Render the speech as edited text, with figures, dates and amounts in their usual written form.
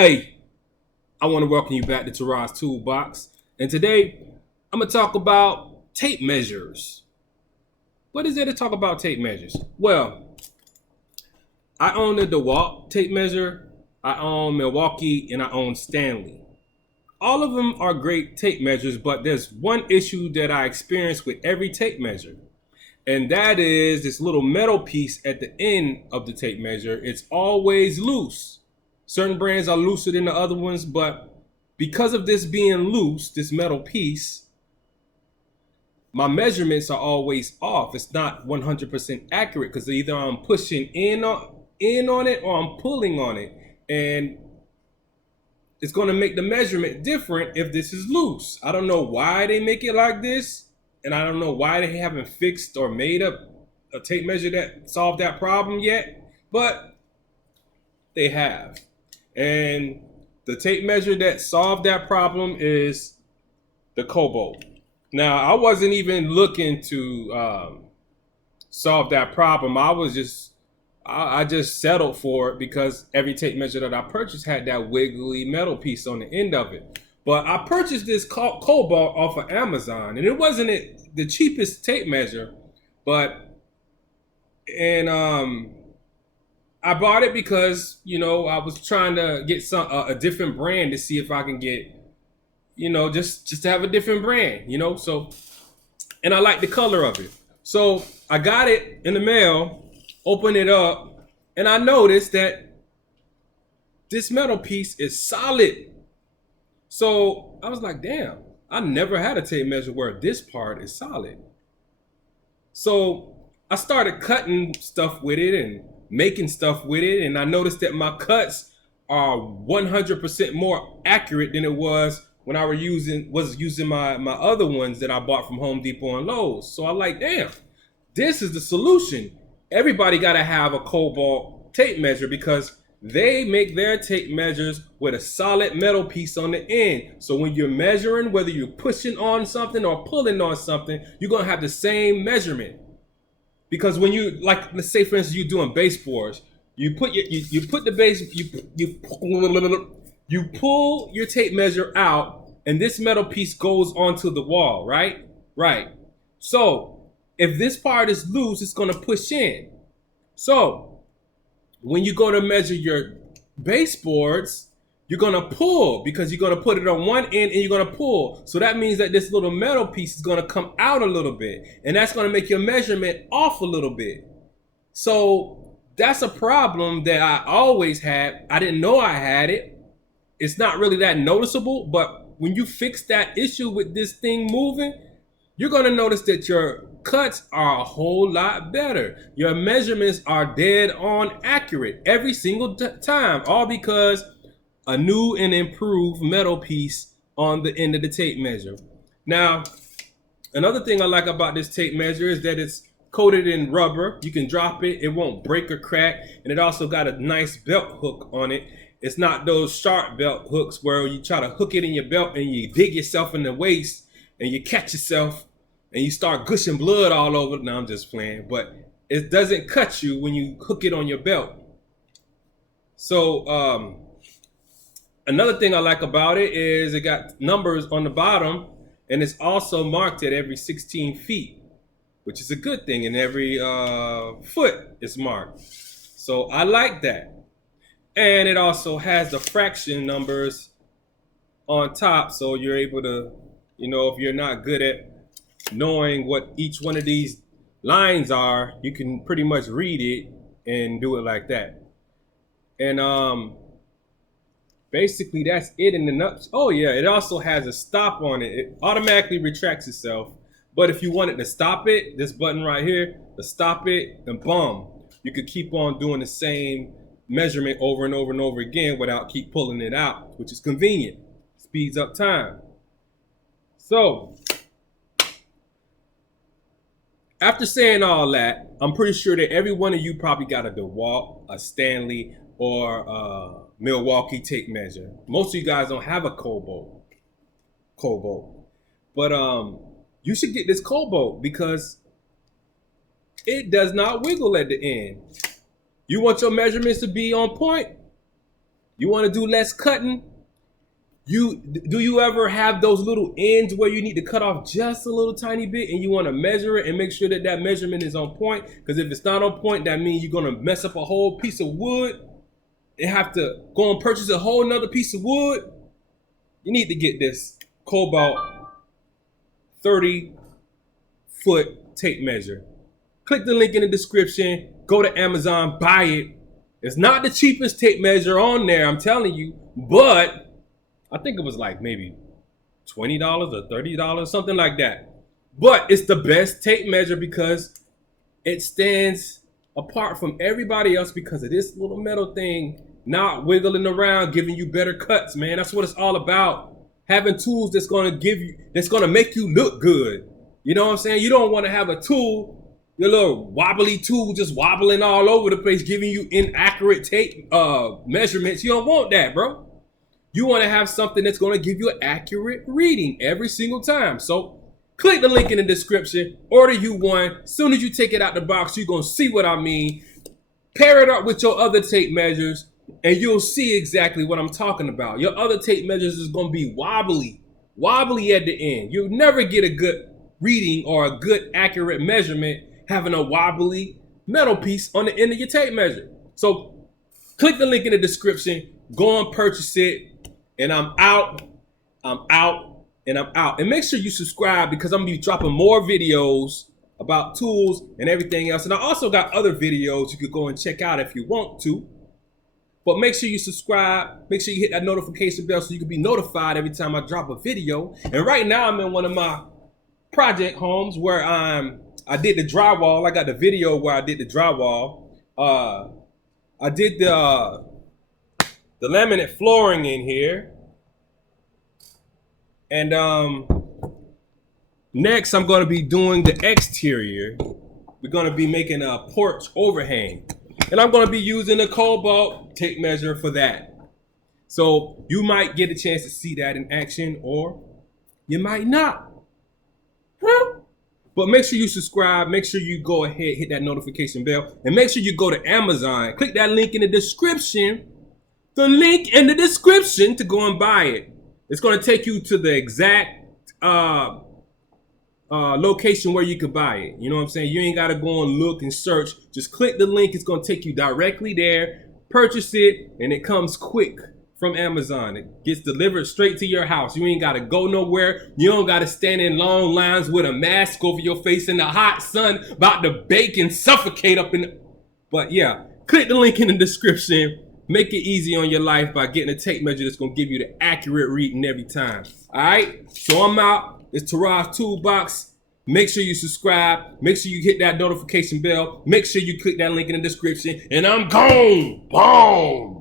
Hey, I want to welcome you back to Taraz Toolbox. And today, I'm going to talk about tape measures. What is there to talk about tape measures? Well, I own the DeWalt tape measure, I own Milwaukee, and I own Stanley. All of them are great tape measures, but there's one issue that I experience with every tape measure. And that is this little metal piece at the end of the tape measure. It's always loose. Certain brands are looser than the other ones, but because of this being loose, this metal piece, my measurements are always off. It's not 100% accurate because either I'm pushing in on it or I'm pulling on it. And it's going to make the measurement different if this is loose. I don't know why they make it like this, and I don't know why they haven't fixed or made up a tape measure that solved that problem yet, but they have. And the tape measure that solved that problem is the Kobalt. Now, I wasn't even looking to solve that problem. I just settled for it because every tape measure that I purchased had that wiggly metal piece on the end of it. But I purchased this Kobalt off of Amazon, and it wasn't the cheapest tape measure, but I bought it because I was trying to get a different brand to see if I can get just to have a different brand, So, and I like the color of it, so I got it in the mail. Open it up, and I noticed that this metal piece is solid. So I was like, damn, I never had a tape measure where this part is solid. So I started cutting stuff with it and making stuff with it, and I noticed that my cuts are 100% more accurate than it was when I was using my other ones that I bought from Home Depot and Lowe's. So I like, damn, this is the solution. Everybody got to have a Kobalt tape measure because they make their tape measures with a solid metal piece on the end. So when you're measuring, whether you're pushing on something or pulling on something, you're going to have the same measurement. Because when you, like, let's say for instance, you're doing baseboards, you put the base, you pull your tape measure out, and this metal piece goes onto the wall, right? Right. So if this part is loose, it's going to push in. So when you go to measure your baseboards, you're going to pull because you're going to put it on one end and you're going to pull. So that means that this little metal piece is going to come out a little bit, and that's going to make your measurement off a little bit. So that's a problem that I always had. I didn't know I had it. It's not really that noticeable, but when you fix that issue with this thing moving, you're going to notice that your cuts are a whole lot better. Your measurements are dead on accurate every single time, all because a new and improved metal piece on the end of the tape measure. Now, another thing I like about this tape measure is that it's coated in rubber. You can drop it, it won't break or crack, and it also got a nice belt hook on it. It's not those sharp belt hooks where you try to hook it in your belt and you dig yourself in the waist and you catch yourself and you start gushing blood all over. No, I'm just playing. But it doesn't cut you when you hook it on your belt. So another thing I like about it is it got numbers on the bottom, and it's also marked at every 16 feet, which is a good thing. And every foot is marked. So I like that. And it also has the fraction numbers on top, so you're able to, if you're not good at knowing what each one of these lines are, you can pretty much read it and do it like that. And basically that's it in the nuts. Oh yeah, it also has a stop on it. It automatically retracts itself. But if you wanted to stop it, this button right here, to stop it, and boom, you could keep on doing the same measurement over and over and over again without keep pulling it out, which is convenient. Speeds up time. So after saying all that, I'm pretty sure that every one of you probably got a DeWalt, a Stanley, or a Milwaukee tape measure. Most of you guys don't have a Kobalt. But you should get this Kobalt because it does not wiggle at the end. You want your measurements to be on point? You want to do less cutting? Do you ever have those little ends where you need to cut off just a little tiny bit and you want to measure it and make sure that that measurement is on point? Because if it's not on point, that means you're going to mess up a whole piece of wood and have to go and purchase a whole nother piece of wood. You need to get this Kobalt 30-foot tape measure. Click the link in the description. Go to Amazon, buy it. It's not the cheapest tape measure on there, I'm telling you, but I think it was like maybe $20 or $30, something like that. But it's the best tape measure because it stands apart from everybody else because of this little metal thing not wiggling around, giving you better cuts, man. That's what it's all about. Having tools that's gonna make you look good. You know what I'm saying? You don't want to have a tool, your little wobbly tool just wobbling all over the place, giving you inaccurate tape measurements. You don't want that, bro. You want to have something that's going to give you an accurate reading every single time. So click the link in the description, order you one. As soon as you take it out the box, you're going to see what I mean. Pair it up with your other tape measures and you'll see exactly what I'm talking about. Your other tape measures is going to be wobbly at the end. You'll never get a good reading or a good accurate measurement having a wobbly metal piece on the end of your tape measure. So click the link in the description, go and purchase it. And I'm out, and I'm out. And make sure you subscribe because I'm gonna be dropping more videos about tools and everything else. And I also got other videos you could go and check out if you want to. But make sure you subscribe, make sure you hit that notification bell so you can be notified every time I drop a video. And right now I'm in one of my project homes where I did the drywall. I got the video where I did the drywall. I did the laminate flooring in here. And next I'm going to be doing the exterior. We're going to be making a porch overhang. And I'm going to be using a Kobalt tape measure for that. So you might get a chance to see that in action or you might not. But make sure you subscribe. Make sure you go ahead, hit that notification bell. And make sure you go to Amazon. Click that link in the description. The link in the description to go and buy it. It's going to take you to the exact location where you can buy it. You know what I'm saying? You ain't got to go and look and search. Just click the link. It's going to take you directly there. Purchase it, and it comes quick from Amazon. It gets delivered straight to your house. You ain't got to go nowhere. You don't got to stand in long lines with a mask over your face in the hot sun about to bake and suffocate up in the... But yeah, click the link in the description. Make it easy on your life by getting a tape measure that's going to give you the accurate reading every time. All right? So I'm out. It's Taraz Toolbox. Make sure you subscribe. Make sure you hit that notification bell. Make sure you click that link in the description. And I'm gone. Boom.